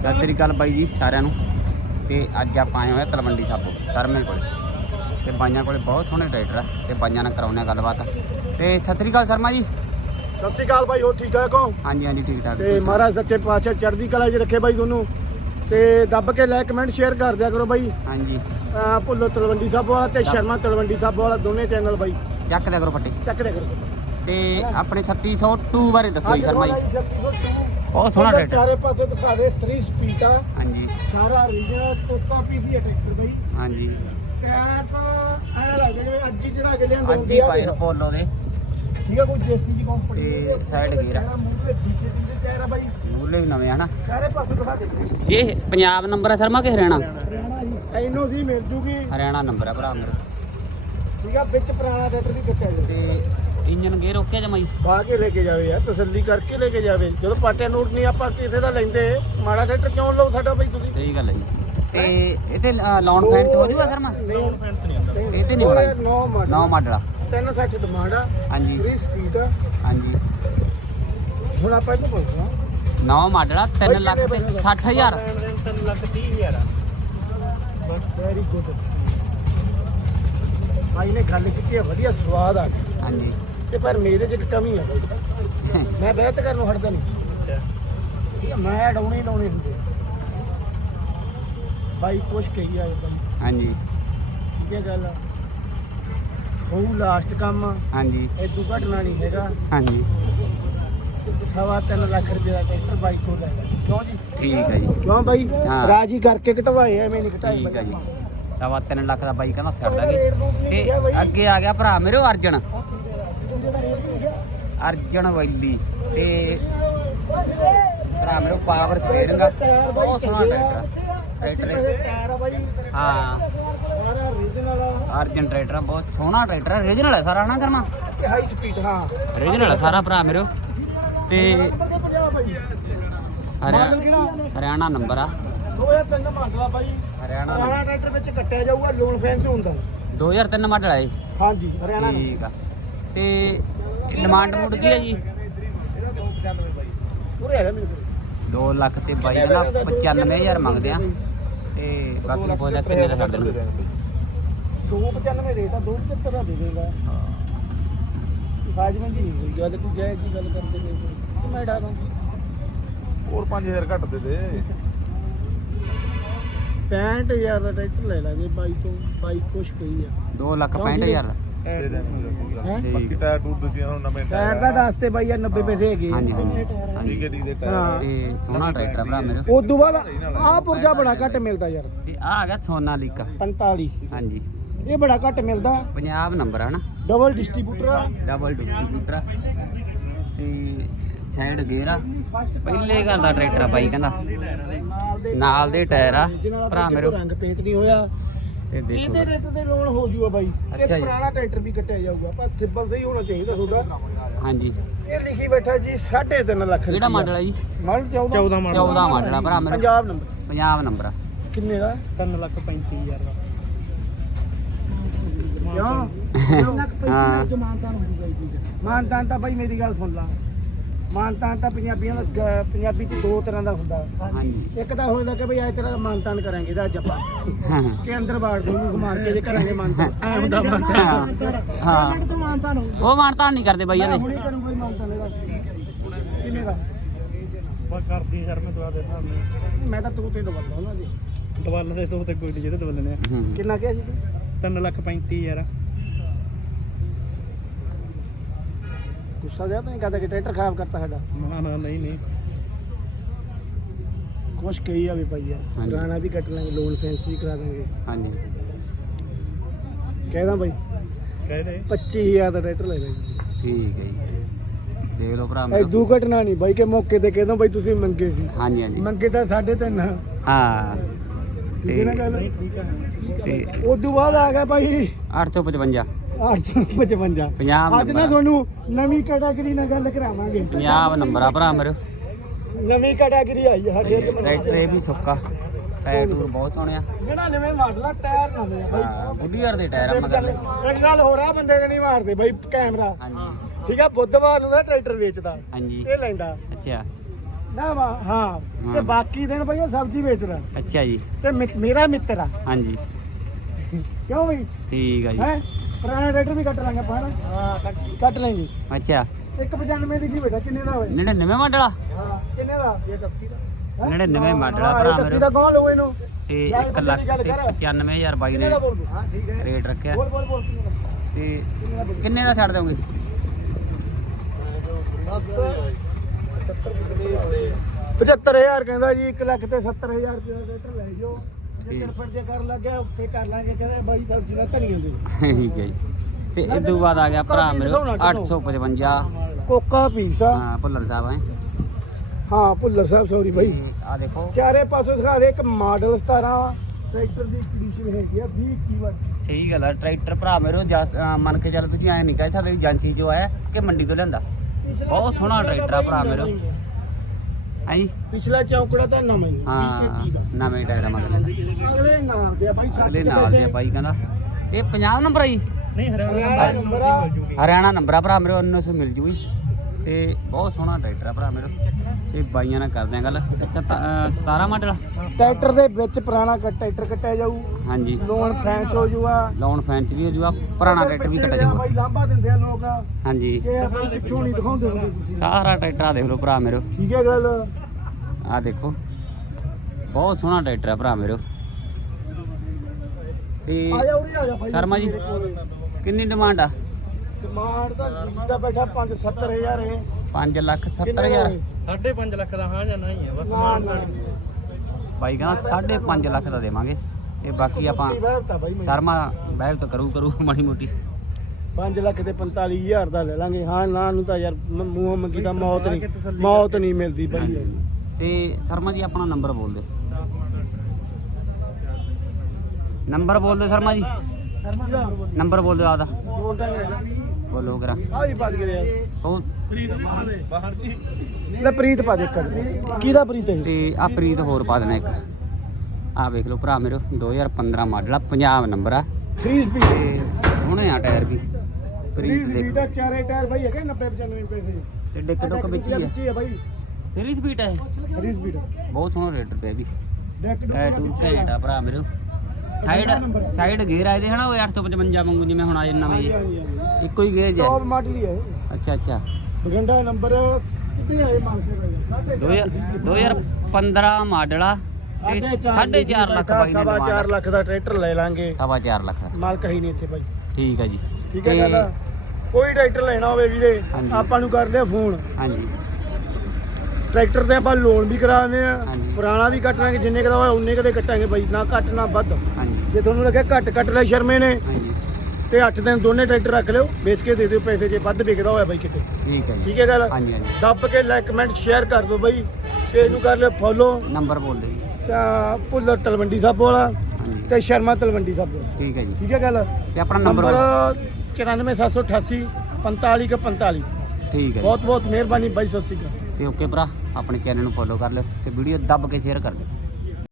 ਸਤਿ ਸ੍ਰੀ ਅਕਾਲ ਬਾਈ ਜੀ ਸਾਰਿਆਂ ਨੂੰ। ਤੇ ਅੱਜ ਆਪਾਂ ਆਏ ਹੋਏ ਤਲਵੰਡੀ ਸਾਬੋ ਸਰਮੇ ਕੋਲੇ। ਤੇ ਬਾਈਆਂ ਕੋਲੇ ਬਹੁਤ ਸੋਹਣੇ ਟਰੈਕਟਰ ਆ ਤੇ ਬਾਈਆਂ ਨਾਲ ਕਰਾਉਣੇ ਗੱਲਬਾਤ। ਤੇ ਸਤਿ ਸ੍ਰੀ ਅਕਾਲ ਸ਼ਰਮਾ ਜੀ। ਸਤਿ ਸ਼੍ਰੀ ਅਕਾਲ ਭਾਈ ਹੋ ਠੀਕ ਠਾਕ ਹੋ? ਹਾਂਜੀ ਹਾਂਜੀ ਠੀਕ ਠਾਕ। ਤੇ ਮਹਾਰਾਜ ਸੱਚੇ ਪਾਤਸ਼ਾਹ ਚੜ੍ਹਦੀ ਕਲਾ 'ਚ ਰੱਖੇ ਬਾਈ ਤੁਹਾਨੂੰ। ਤੇ ਦੱਬ ਕੇ ਲਾਈਕ ਕਮੈਂਟ ਸ਼ੇਅਰ ਕਰ ਦਿਆ ਕਰੋ ਬਾਈ। ਹਾਂਜੀ। ਭੁੱਲੋ ਤਲਵੰਡੀ ਸਾਹਿਬ ਵਾਲਾ ਤੇ ਸ਼ਰਮਾ ਤਲਵੰਡੀ ਸਾਹਿਬ ਵਾਲਾ ਦੋਨੇ ਚੈਨਲ ਬਾਈ। ਚੱਕ ਦਿਆ ਕਰੋ ਫੱਟੇ। ਚੱਕ ਦਿਆ ਕਰੋ। ਤੇ ਆਪਣੇ 3602 ਬਾਰੇ ਦੱਸੋ ਜੀ ਸ਼ਰਮਾ ਜੀ। ਬਹੁਤ ਸੋਹਣਾ ਟਰੈਕਟਰ ਚਾਰੇ ਪਾਸੇ ਦਿਖਾ ਦੇ 3 ਸਪੀਡ ਆ। ਹਾਂਜੀ। ਸਾਰਾ ਰੀਜਨਲ ਟੋਪਾ ਪੀਸੀ ਹੈ ਟਰੈਕਟਰ ਬਾਈ। ਹਾਂਜੀ। ਟਾਇਰ ਤਾਂ ਐਂ ਲੱਗਦਾ ਜਿਵੇਂ ਅੱਜ ਹੀ ਚੜਾ ਕੇ ਲਿਆਂਦੇ ਅੱਜ ਹੁੰਦੇ ਹੀ ਆ ਪੋਲੋ ਦੇ। ਠੀਕ ਆ ਕੋਈ ਜੇਸੀ ਦੀ ਕੰਪਨੀ ਤੇ side gear ਆ। ਮੂੰਹ ਤੇ ਠੀਕੇ ਦੀ ਟਾਇਰ ਆ ਬਾਈ। ਮੂਲੇ ਵੀ ਨਵੇਂ ਹਨਾ ਸਾਰੇ ਪਾਸੇ ਦਿਖਾ ਦੇ। ਇਹ ਪੰਜਾਬ ਨੰਬਰ ਹੈ ਸ਼ਰਮਾ ਕਿ ਹਰਿਆਣਾ? ਹਰਿਆਣਾ ਜੀ। ਐਨੋ ਦੀ ਮਿਲ ਜੂਗੀ। ਹਰਿਆਣਾ ਨੰਬਰ ਹੈ ਭਰਾ ਮੇਰਾ। ਠੀਕ ਆ ਵਿੱਚ ਪੁਰਾਣਾ ਟਰੈਕਟਰ ਵੀ ਜਾਵੇ ਤੇ ਇੰਜਨ ਗੇਅਰ ਓਕੇ ਜਮਾਈ? ਪਾ ਕੇ ਲੈ ਕੇ ਜਾਵੇ ਯਾਰ ਤਸੱਲੀ ਕਰਕੇ ਲੈ ਕੇ ਜਾਵੇ। ਜਦੋਂ ਪਾਟਿਆ ਨੋਟ ਨਹੀਂ ਆਪਾਂ ਕਿਸੇ ਦਾ ਲੈਂਦੇ ਮਾੜਾ ਟਰੈਕਟਰ ਕਿਉਂ ਲਓ ਸਾਡਾ ਬਈ ਤੁਸੀਂ? ਸਹੀ ਗੱਲ ਹੈ ਜੀ। ਤੇ ਇਹਦੇ ਲਾਉਣ ਫੈਨ ਚ ਹੋ ਜੂਗਾ ਸ਼ਰਮਾ ਨਹੀਂ ਇਹ ਤੇ ਨਹੀਂ ਹੋਣਾ। 9 ਮਾਡਲ। 9 ਮਾਡਲ ਆ। 360 ਡਿਮਾਂਡ ਆ ਹਾਂਜੀ। 3 ਸਪੀਡ ਆ। ਹਾਂਜੀ। ਹੁਣ ਆਪਾਂ ਇਹਨੂੰ ਪੁੱਛਣਾ 9 ਮਾਡਲ ਆ 3 ਲੱਖ ਤੇ 60000 3 ਲੱਖ 30 ਹਜ਼ਾਰ ਆ। ਵੈਰੀ ਗੁੱਡ ਭਾਈ ਨੇ ਗੱਲ ਕੀਤੀ ਆ ਵਧੀਆ ਸਵਾਦ ਆ। ਗਿਆ ਹਾਂਜੀ। ਤੇ ਪਰ ਮੇਰੇ 'ਚ ਇੱਕ ਕਮੀ ਆ। ਮੈਂ ਬਿਹਤ ਕਰਨ ਨੂੰ ਹਟਦਾ ਨਹੀਂ। ਠੀਕ ਆ ਮੈਂ ਡਾਉਣੇ ਲਾਉਣੇ ਹੁੰਦੇ ਭਾਈ ਕੁਛ ਕਹੀ ਆਏ ਭਾਈ ਹਾਂਜੀ। ਠੀਕ ਹੈ ਗੱਲ ਹੋਊ ਲਾਸਟ ਕੰਮ। ਹਾਂਜੀ। ਇਦੋਂ ਘਟਣਾ ਨਹੀਂ ਹੈਗਾ। ਹਾਂਜੀ। ਸਵਾ ਤਿੰਨ ਲੱਖ ਰੁਪਏ ਦਾ ਟਰੈਕਟਰ ਬਾਈ ਕੋਲ ਲੈ ਕਿਉਂ ਜੀ? ਠੀਕ ਹੈ ਜੀ। ਕਿਉਂ ਬਾਈ? ਹਾਂ। ਰਾਜੀ ਕਰਕੇ ਘਟਵਾਏ ਐਵੇਂ ਨਹੀਂ ਘਟਾਏ ਠੀਕ ਹੈ ਜੀ। ਸਵਾ 3 ਲੱਖ ਦਾ ਬਾਈ ਕਹਿੰਦਾ ਛੱਡ ਦਾਂਗੇ। ਤੇ ਅੱਗੇ ਆ ਗਿਆ ਭਰਾ ਮੇਰੇ ਅਰਜਨ। ਅਰਜਨ ਵੈਲੀ ਤੇ ਭਰਾ ਮੇਰੇ ਪਾਵਰ ਸਟੀਅਰਿੰਗ ਆ ਬਹੁਤ ਸੋਹਣਾ ਟਰੈਕਟਰ ਟਰੈਕਟਰ ਆ ਹਾਂ। ਆ ਅਰਜਨ ਟਰੈਕਟਰ ਆ, ਬਹੁਤ ਸੋਹਣਾ ਟਰੈਕਟਰ ਹੈ ਰੀਜਨਲ ਹੈ ਸਾਰਾ ਹਨਾ ਕਰਮਾ? ਤੇ ਹਾਈ ਸਪੀਡ ਹਾਂ ਰੀਜਨਲ ਹੈ ਸਾਰਾ ਭਰਾ ਮੇਰੇ ਤੇ ਨੰਬਰ 50 ਬਾਈ ਹਰਿਆ- ਮਾਡਲ ਕਿਹੜਾ ਹਰਿਆਣਾ ਨੰਬਰ ਆ। 2003 ਮਾਡਲ ਆ ਬਾਈ ਹਰਿਆਣਾ ਟਰੈਕਟਰ ਵਿੱਚ ਕੱਟਿਆ ਜਾਊਗਾ ਲੋਨ 'ਚ ਹੁੰਦਾ। 2003 ਮਾਡਲ ਆ ਇਹ। ਹਾਂਜੀ ਹਰਿਆਣਾ। ਠੀਕ ਆ। ਤੇ ਡਿਮਾਂਡ ਮੁੱਢ ਕੀ ਹੈ ਜੀ। ਪੂਰੇ ਆ ਮੇਰੇ ਕੋਲ 2 ਲੱਖ ਤੇ ਬਾਈ ਕਹਿੰਦਾ 95000 ਮੰਗਦੇ ਆ। ਤੇ ਬਾਕੀ ਨੂੰ ਪੁੱਛਦਾ ਕਿੰਨੇ ਦਾ ਛੱਡ ਦੇਣਗੇ 295 ਰੇਟ ਆ 275 ਦਾ ਦੇ ਦੇਗਾ। ਫਾਜਮਨ ਜੀ ਹੋਈ ਗੱਲ ਕੋਈ ਜਾਇਜ਼ ਦੀ ਗੱਲ ਕਰਦੇ ਨੇ ਤੇ ਮੈਂ ਡਾ ਦਾਂ ਹੋਰ 5000 ਘੱਟ ਦੇ ਦੇ। 65000 ਦਾ ਟਰੈਕਟਰ ਲੈ ਲਾਂਗੇ ਬਾਈ ਤੋਂ ਬਾਈ ਕੁਛ ਕਹੀ ਆ। 2 ਲੱਖ 65000 ਦਾ ਦੇ ਦੇ? ਬਾਕੀ ਟਾਇਰ ਟੂਰ ਤੁਸੀਂ ਹੁਣ ਨਵੇਂ ਟਾਇਰ ਦਾ ਦੱਸ ਤੇ ਬਾਈ ਆ 90 ਪੈਸੇ ਹੈਗੇ ਹਾਂਜੀ ਹਾਂਜੀ। ਠੀਕ ਹੈ ਹਾਂਜੀ। ਠੀਕ ਦੇ ਹਾਂ। ਟਾਇਰ ਤੇ ਸੋਹਣਾ ਟਰੈਕਟਰ ਆ ਭਰਾ ਮੇਰੇ। ਉਸ ਤੋਂ ਬਾਅਦ ਆਹ ਪੁਰਜਾ ਬੜਾ ਘੱਟ ਮਿਲਦਾ ਯਾਰ। ਤੇ ਆ ਆ ਗਿਆ ਸੋਨਾ ਲੀਕਾ। 45 ਹਾਂਜੀ। ਇਹ ਬੜਾ ਘੱਟ ਮਿਲਦਾ। ਪੰਜਾਬ ਨੰਬਰ ਆ ਨਾ। ਡਬਲ ਡਿਸਟ੍ਰੀਬਿਊਟਰ ਆ। ਡਬਲ ਡਿਸਟ੍ਰੀਬਿਊਟਰ ਆ। ਤੇ ਸਾਈਡ ਗੇਅਰ ਆ। ਪਹਿਲੇ ਘਰ ਦਾ ਟਰੈਕਟਰ ਆ ਬਾਈ ਕਹਿੰਦਾ। ਨਾਲ ਦੇ ਟਾਇਰ ਆ। ਭਰਾ ਮੇਰੇ। ਰੰਗ ਪੇਂਟ ਨਹੀਂ ਹੋਇਆ। ਤੇ ਦੇਖੋ ਇਹਦੇ ਰੇਟ ਤੇ ਲੋਨ ਹੋ ਜੂਗਾ ਬਾਈ। ਤੇ ਅੱਛਾ ਜੀ। ਪੁਰਾਣਾ ਟਰੈਕਟਰ ਵੀ ਕੱਟਿਆ ਜਾਊਗਾ। ਪਰ ਥਿੱਬਲ ਸਹੀ ਹੋਣਾ ਚਾਹੀਦਾ ਤੁਹਾਡਾ। ਹਾਂਜੀ। ਇਹ ਲਿਖੀ ਬੈਠਾ ਜੀ 3.5 ਲੱਖ ਕਿਹੜਾ ਮਾਡਲ ਆ ਜੀ? Model 14 14 model. ਆ ਭਰਾ ਮੇਰੇ। ਪੰਜਾਬ ਨੰਬਰ। ਪੰਜਾਬ ਨੰਬਰ ਆ। ਕਿੰਨੇ ਦਾ? 3 ਲੱਖ 35000 ਦਾ। ਕਿਉਂ? ਹਾਂ। ਹਾਂ ਮਾਨਤਾਨ ਹੋ ਜੂਗਾ ਜੀ ਮਾਨਤਾਨ ਤਾਂ ਬਾਈ ਮੇਰੀ ਗੱਲ ਸੁਣ ਲਾ। ਮਾਨਤਾਨ ਤਾਂ ਪੰਜਾਬੀਆਂ ਦਾ ਗ- ਪੰਜਾਬੀ ਚ ਦੋ ਤਰ੍ਹਾਂ ਦਾ ਹੁੰਦਾ। ਹਾਂਜੀ। ਇੱਕ ਤਾਂ ਹੋਏਗਾ ਕਿ ਬਈ ਐ ਤਰ੍ਹਾਂ ਮਾਨਤਾਨ ਕਰਾਂਗੇ ਇਹਦਾ ਅੱਜ ਆਪਾਂ। ਹਾਂ ਕਿ ਅੰਦਰ ਬਾੜ ਦੂੰਗੀ ਘੁਮਾ ਕੇ ਜੇ ਕਰਾਂਗੇ ਮਾਨਤਾਨ। ਐ ਹੁੰਦਾ ਮਾਨਤਾਨ। ਹਾਂ। ਮਿੰਟ ਤੋਂ ਮਾਨਤਾਨ ਹੋ ਉਹ ਮਾਨਤਾਨ ਨਹੀਂ ਕਰਦੇ ਬਾਈ ਮੈਂ ਇਹਦੇ। ਹੁਣੇ ਕਰੂੰ ਬਈ ਮਾਨਤਾਨ ਇਹਦਾ। ਕਿੰਨੇ ਦਾ? ਬਸ ਕਰਦੀ ਸਰ ਮੈਂ ਦਵਾ ਦੇ ਹਿਸਾਬ ਮੈਂ ਤਾਂ ਤੂੰ ਤੇ ਦਵਾਉਂਦਾ ਉਹਨਾਂ ਦੀ ਦਵਾਲ ਦੇ ਤੋਂ ਤੇ ਕੋਈ ਨਹੀਂ ਜਿਹੜੇ ਦਵਾਲਣੇ ਹੂੰ। ਕਿੰਨਾ ਕਿਹਾ ਸੀ ਤੂੰ? 3 ਲੱਖ 35 ਯਾਰ ਗੁੱਸਾ ਜਿਹਾ ਤਾਂ ਨਹੀਂ ਕਰਦਾ ਕਿ ਟਰੈਕਟਰ ਖਰਾਬ ਕਰਤਾ ਸਾਡਾ। ਨਾ ਨਾ ਨਹੀਂ ਨਹੀਂ। ਕੁਛ ਕਹੀ ਆ ਵੀ ਭਾਈ ਯਾਰ। ਹਾਂਜੀ। ਪੁਰਾਣਾ ਵੀ ਕੱਟ ਲਾਂਗੇ ਲੋਨ ਫੈਂਸ ਵੀ ਕਰਾ ਦਾਂਗੇ। ਹਾਂਜੀ। ਕਹਿਦਾ ਬਾਈ ਕਹਿ ਦੇ। 25000 ਦਾ ਟਰੈਕਟਰ ਲੈ ਲੈ ਜੀ ਠੀਕ ਹੈ ਜੀ। ਦੇਖ ਲਓ ਭਰਾ ਮੇਰੇ ਐਦੂ ਘਟਣਾ ਨਹੀਂ ਬਾਈ ਕਿ ਮੌਕੇ ਤੇ ਕਹਿਦਾ ਬਾਈ ਤੁਸੀਂ ਮੰਗੇ ਸੀ। ਹਾਂਜੀ ਹਾਂਜੀ। ਮੰਗੇ ਤਾਂ 3.5 ਹਾਂ। ਠੀਕ ਹੈ ਨਾ ਗੱਲ? ਠੀਕ ਹੈ। ਤੇ ਬਾਅਦ ਆ ਗਿਆ ਬਾਈ 855 855 ਪੰਜਾਬ ਅੱਜ ਨਾ ਤੁਹਾਨੂੰ ਨਵੀਂ ਕੈਟਾਗਰੀ ਨਾਲ ਗੱਲ ਕਰਾਵਾਂਗੇ। ਪੰਜਾਬ ਨੰਬਰ ਆ ਭਰਾ ਮੇਰੇ। ਨਵੀਂ ਕੈਟਾਗਰੀ ਆਈ ਹੈ ਸਾਡੇ ਅੱਗੇ। ਟਰੈਕਟਰ ਇਹ ਵੀ ਸੁੱਕਾ। ਟਾਇਰ ਟੂਰ ਬਹੁਤ ਸੋਹਣੇ ਆ। ਜਿਹੜਾ ਨਵੇਂ ਮਾਡਲ ਆ ਟਾਇਰ ਨਵੇਂ ਆ ਬਾਈ। ਹਾਂ ਗੁੱਡੀਅਰ ਦੇ ਟਾਇਰ ਆ ਮਗਰ। ਇੱਕ ਗੱਲ ਹੋਰ ਆ ਬੰਦੇ ਕਿ ਨਹੀਂ ਮਾਰਦੇ ਬਾਈ ਕੈਮਰਾ ਹਾਂਜੀ। ਠੀਕ ਆ ਬੁੱਧਵਾਰ ਨੂੰ ਦਾ ਟਰੈਕਟਰ ਵੇਚਦਾ। ਹਾਂਜੀ। ਇਹ ਲੈਂਦਾ। ਅੱਛਾ। ਨਾ ਵਾ ਹਾਂ। ਤੇ ਹਾਂ। ਬਾਕੀ ਦਿਨ ਬਈ ਉਹ ਸਬਜ਼ੀ ਵੇਚਦਾ। ਅੱਛਾ ਜੀ। ਤੇ ਮਿ- ਮੇਰਾ ਮਿੱਤਰ ਆ। ਹਾਂਜੀ। ਕਿਉਂ ਬਈ? ਠੀਕ ਆ ਜੀ। ਹੈ? ਪੁਰਾਣਾ ਟਰੈਕਟਰ ਵੀ ਕੱਟ ਲਾਂਗੇ ਆਪਾਂ ਹਨਾ? ਹਾਂ ਕੱਟ ਲੈਂਗੇ ਅੱਛਾ। 195 ਦੀ ਕੀ ਬੇਟਾ ਕਿੰਨੇ ਦਾ ਹੋਏ 99 ਮਾਡਲ ਆ? ਹਾਂ ਕਿੰਨੇ ਦਾ? ਇਹ 80 ਦਾ। 99 ਮਾਡਲ ਆ ਭਰਾ ਮੇਰੇ। ਦਾ ਕੌਣ ਲਓ ਇਹਨੂੰ। ਤੇ ਯਾਰ 1 ਬੰਦੇ ਲੱਖ ਦੀ ਗੱਲ ਤੇ ਕਰ। 95000 ਬਾਈ ਕਿੰਨੇ ਨੇ ਰੇਟ ਰੱਖਿਆ। ਬੋਲ ਬੋਲ ਬੋਲ। ਕਿੰਨੇ ਦਾ? ਤੇ ਕਿੰਨੇ ਦਾ ਛੱਡ ਦੋਗੇ 75000 ਕਹਿੰਦਾ ਜੀ 1 ਲੱਖ ਤੇ 70000 ਰੁਪਏ ਦਾ ਟਰੈਕਟਰ ਲੈ ਜਾਓ। ਜੇ ਠੀਕ। ਤਰਫੜ ਜੇ ਕਰ ਲੱਗਿਆ ਉੱਤੇ ਕਰ ਲਾਂਗੇ ਕਹਿੰਦੇ ਬਾਈ ਸਬਜ਼ੀ ਦਾ ਧਨੀਆ ਦੇ ਠੀਕ ਹੈ ਜੀ। ਤੇ ਇਦੋਂ ਬਾਅਦ ਆ ਗਿਆ ਭਰਾ ਮੇਰੇ 855 ਕੋਕਾ ਪੀਸਾ। ਹਾਂ ਭੁੱਲਰ ਸਾਹਿਬ ਹੈ ਹਾਂ ਭੁੱਲਰ ਸਾਹਿਬ ਸੌਰੀ ਬਾਈ। ਆ ਦੇਖੋ। ਚਾਰੇ ਪਾਸੋਂ ਦਿਖਾ ਦੇ ਇੱਕ ਮਾਡਲ 17 ਟਰੈਕਟਰ ਦੀ ਕੰਡੀਸ਼ਨ ਹੈਗੀ ਆ 20 ਕੀਵਰ ਸਹੀ ਗੱਲ ਆ ਟਰੈਕਟਰ ਭਰਾ ਮੇਰੇ ਜਾ- ਅਹ ਮੰਨ ਕੇ ਚੱਲ ਤੁਸੀਂ ਐ ਨਹੀਂ ਕਹਿ ਸਕਦੇ ਵੀ ਏਜੰਸੀ ਚੋਂ ਆਇਆ ਕਿ ਮੰਡੀ ਤੋਂ ਲਿਆਂਦਾ। ਬਹੁਤ ਸੋਹਣਾ ਟਰੈਕਟਰ ਆ ਭਰਾ ਮੇਰੇ। ਹੈ ਜੀ ਪਿਛਲਾ ਚੌਕੜਾ ਤਾਂ ਨਵਾਂ ਹੀ ਹਾਂ 20 ਦਾ। ਨਵੇਂ ਟਾਇਰ ਮਗਰ ਅਗਲੇ ਨਾਂ ਤੇ ਆ ਬਾਈ ਸੱਤ ਅਗਲੇ ਨਾਲ ਦੇ ਆ ਬਾਈ ਕਹਿੰਦਾ। ਇਹ 50 ਨੰਬਰ ਆ ਜੀ? ਨਹੀਂ ਹਰਿਆਣਾ ਨੰਬਰ ਆ। ਹਰਿਆਣਾ ਨੰਬਰ ਆ ਭਰਾ ਮੇਰੇ 1900 ਮਿਲ ਜੂਗੀ। ਤੇ ਬਹੁਤ ਸੋਹਣਾ ਟਰੈਕਟਰ ਆ ਭਰਾ ਮੇਰੇ। ਇਹ ਬਾਈਆਂ ਨਾਲ ਕਰਦੇ ਆ ਗੱਲ। 17 ਮਾਡਲ ਟਰੈਕਟਰ ਦੇ ਵਿੱਚ ਪੁਰਾਣਾ ਕੱਟ ਟਰੈਕਟਰ ਕੱਟਿਆ ਜਾਊ। ਹਾਂਜੀ। ਲੋਨ ਫੈਂਸ ਹੋ ਜੂਗਾ ਲੋਨ ਫੈਨ ਚ ਵੀ ਹੋ ਜੂਗਾ ਪੁਰਾਣਾ ਟਰੈਕਟਰ ਵੀ ਕੱਟਿਆ ਜਾਊਗਾ ਬਾਈ ਲਾਂਭਾ ਦਿੰਦੇ ਆ ਲੋਕ। ਹਾਂਜੀ। ਕਿ ਆਪਾਂ ਪਿੱਛੋਂ ਨਹੀਂ ਦਿਖਾਉਂਦੇ ਹੁੰਦੇ ਤੁਸੀਂ। ਸਾਰਾ ਟਰੈਕਟਰ ਆ ਦੇਖ ਲਓ ਭਰਾ ਮੇਰੇ। ਠੀਕ ਹੈ ਗੱਲ? ਆ ਦੇਖੋ। ਬਹੁਤ ਸੋਹਣਾ ਟਰੈਕਟਰ ਆ ਭਰਾ ਮੇਰੇ। ਤੇ ਆ ਜਾ ਉਰੇ ਆ ਜਾ ਸ਼ਰਮਾ ਜੀ। ਕਿੰਨੀ ਡਿਮਾਂਡ ਆ? ਡਿਮਾਂਡ ਜਿੱਦਾਂ ਬੈਠਾ 5 70000 ਇਹ। 5 ਲੱਖ ਕਿੰਨੇ 70 ਹਜ਼ਾਰ ਸਾਢੇ ਪੰਜ ਲੱਖ ਦਾ ਹਾਂ ਜਾਂ ਨਹੀਂ ਹੈ ਬਸ ਨਾ ਮਾਨ ਬਾਈ ਕਹਿੰਦਾ 5.5 ਲੱਖ ਦਾ ਦੇਵਾਂਗੇ। ਤੇ ਬਾਕੀ ਆਪਾਂ ਸ਼ਰਮਾ ਬਹਿਲ ਤਾਂ ਕਰੂ ਕਰੂ ਮਾੜੀ ਮੋਟੀ। 5 ਲੱਖ ਤੇ 45000 ਦਾ ਲੈ ਲਾਂਗੇ। ਹਾਂ ਨਾ ਨੂੰ ਤਾਂ ਯਾਰ ਮੂੰਹੋਂ ਮੰਗੀ ਤਾਂ ਮੌਤ ਨਹੀਂ। ਮੌਤ ਨਹੀਂ ਮਿਲਦੀ ਬਾਈ। ਤੇ ਸ਼ਰਮਾ ਜੀ ਆਪਣਾ ਨੰਬਰ ਬੋਲ ਦਿਓ। ਨੰਬਰ ਬੋਲ ਦਿਓ ਸ਼ਰਮਾ ਜੀ। ਨੰਬਰ ਬੋਲ ਦਿਓ ਆਦਾ ਬੋਲਦਾ ਨਹੀਂ ਬੋਲੋ ਕਰਾਂ। ਆ ਵੀ ਪਾ ਦੇ ਯਾਰ। ਉਹ ਲੈ ਪ੍ਰੀਤ ਪਾ ਦੇ ਇੱਕ ਕਿਹਦਾ ਪ੍ਰੀਤ ਹੈ ਤੇ ਆ ਪ੍ਰੀਤ ਹੋਰ ਪਾ ਦੇਣਾ ਇੱਕ। ਆ ਵੇਖ ਲਓ ਭਰਾ ਮੇਰੇ 2015 ਮਾਡਲ ਆ ਪੰਜਾਬ ਨੰਬਰ ਆ। ਫ੍ਰੀ ਸਪੀਡ ਤੇ ਸੋਹਣੇ ਆ ਟਾਇਰ ਵੀ। ਫ੍ਰੀ ਪ੍ਰੀਤ ਸਪੀਡ ਦੇਖ। ਦਾ ਚਾਰੇ ਟਾਇਰ ਬਾਈ ਹੈਗੇ 90 95 ਪੈਸੇ ਤੇ ਡਿੱਕ ਡੁੱਕ ਵਿੱਚ ਹੀ ਆ। ਵਿੱਚ ਹੀ ਆ ਬਾਈ। ਤੇਰੀ ਸਪੀਡ ਹੈ ਫ੍ਰੀ ਸਪੀਡ ਬਹੁਤ ਸੋਹਣਾ ਰੇਟ ਤੇ ਵੀ। ਡੈਕ ਟਾਇਰ ਟੂ ਘੈਂਟ ਆ ਭਰਾ ਮੇਰੇ। ਸਾਈਡ ਸਾਈਡ ਗੇਅਰ ਆਏ ਦੇ ਹਨਾ ਉਹ 855 ਵਾਂਗੂ ਜਿਵੇਂ ਹੁਣ ਆਏ ਨਵੇਂ। ਜਿਹੇ। ਇੱਕੋ ਹੀ ਟੌਪ ਹੈ? ਮਾਡਲ ਹੀ ਹੈ। ਅੱਛਾ ਅੱਛਾ। ਬਗੰਡਾ ਨੰਬਰ ਕਿੰਨੇ ਆਏ ਮਾਰਕੀਟ 2000 2015 ਮਾਡਲ ਆ ਤੇ 4.5 ਲੱਖ ਬਾਈ ਨੇ ਸਵਾ ਚਾਰ demand ਲੱਖ ਦਾ ਟਰੈਕਟਰ ਲੈ ਲਾਂਗੇ। ਸਵਾ ਚਾਰ ਲੱਖ ਦਾ। ਮਾਲਕ ਹੀ ਨਹੀਂ ਇੱਥੇ ਬਾਈ। ਠੀਕ ਹੈ ਜੀ। ਠੀਕ ਹੈ ਗੱਲ ਕੋਈ ਟਰੈਕਟਰ ਲੈਣਾ ਹੋਵੇ ਵੀਰੇ। ਆਪਾਂ ਨੂੰ ਕਰ ਲਿਆ ਫੋਨ। ਹਾਂਜੀ। ਟਰੈਕਟਰ ਤੇ ਆਪਾਂ ਲੋਨ ਵੀ ਕਰਾਉਂਦੇ ਆ। ਪੁਰਾਣਾ ਵੀ ਕੱਟ ਲਾਂਗੇ ਜਿੰਨੇ ਕਦਾ ਹੋਇਆ ਉਨੇ ਕਦੇ ਕੱਟਾਂਗੇ ਬਾਈ। ਨਾ ਘੱਟ ਨਾ ਵੱਧ। ਹਾਂਜੀ। ਜੇ ਤੁਹਾਨੂੰ ਲੱਗਿਆ ਘੱਟ ਕੱਟ ਲੈ ਸ਼ਰਮੇ ਨੇ। ਹਾਂਜੀ। ਤੇ 8 ਦਿਨ ਦੋਨੇ ਟਰੈਕਟਰ ਰੱਖ ਲਿਓ ਵੇਚ ਕੇ ਦੇ ਦਿਓ ਪੈਸੇ ਜੇ ਵੱਧ ਵਿਕਦਾ ਹੋਇਆ ਬਾਈ ਕਿਤੇ। ਠੀਕ ਹੈ ਜੀ। ਠੀਕ ਹੈ ਗੱਲ? ਹਾਂਜੀ ਹਾਂਜੀ। ਦੱਬ ਕੇ ਲਾਈਕ ਕਮੈਂਟ ਸ਼ੇਅਰ ਕਰ ਦਿਓ ਬਾਈ ਪੇਜ ਨੂੰ ਕਰ ਲਿਓ ਫੋਲੋ ਨੰਬਰ ਬੋਲ ਦਿਓ ਜੀ। ਤਾਂ ਭੁੱਲਰ ਤਲਵੰਡੀ ਸਾਹਿਬ ਵਾਲਾ ਹਾਂਜੀ। ਤੇ ਸ਼ਰਮਾ ਤਲਵੰਡੀ ਸਾਹਿਬ ਵਾਲਾ ਠੀਕ ਹੈ ਜੀ। ਠੀਕ ਹੈ ਗੱਲ? ਤੇ ਆਪਣਾ ਨੰਬਰ ਨੰਬਰ 94788 45 45 ਠੀਕ ਹੈ ਬਹੁਤ ਬਹੁਤ ਮਿਹਰਬਾਨੀ ਬਾਈ ਸਤਿ ਸ਼੍ਰੀ ਅਕਾਲ। ਤੇ ਓਕੇ ਭਰਾ ਆਪਣੇ ਚੈਨਲ ਨੂੰ ਫੋਲੋ ਕਰ ਲਿਓ ਤੇ ਵੀਡੀਓ ਦੱਬ ਕੇ ਸ਼ੇਅਰ ਕਰ ਦਿਓ।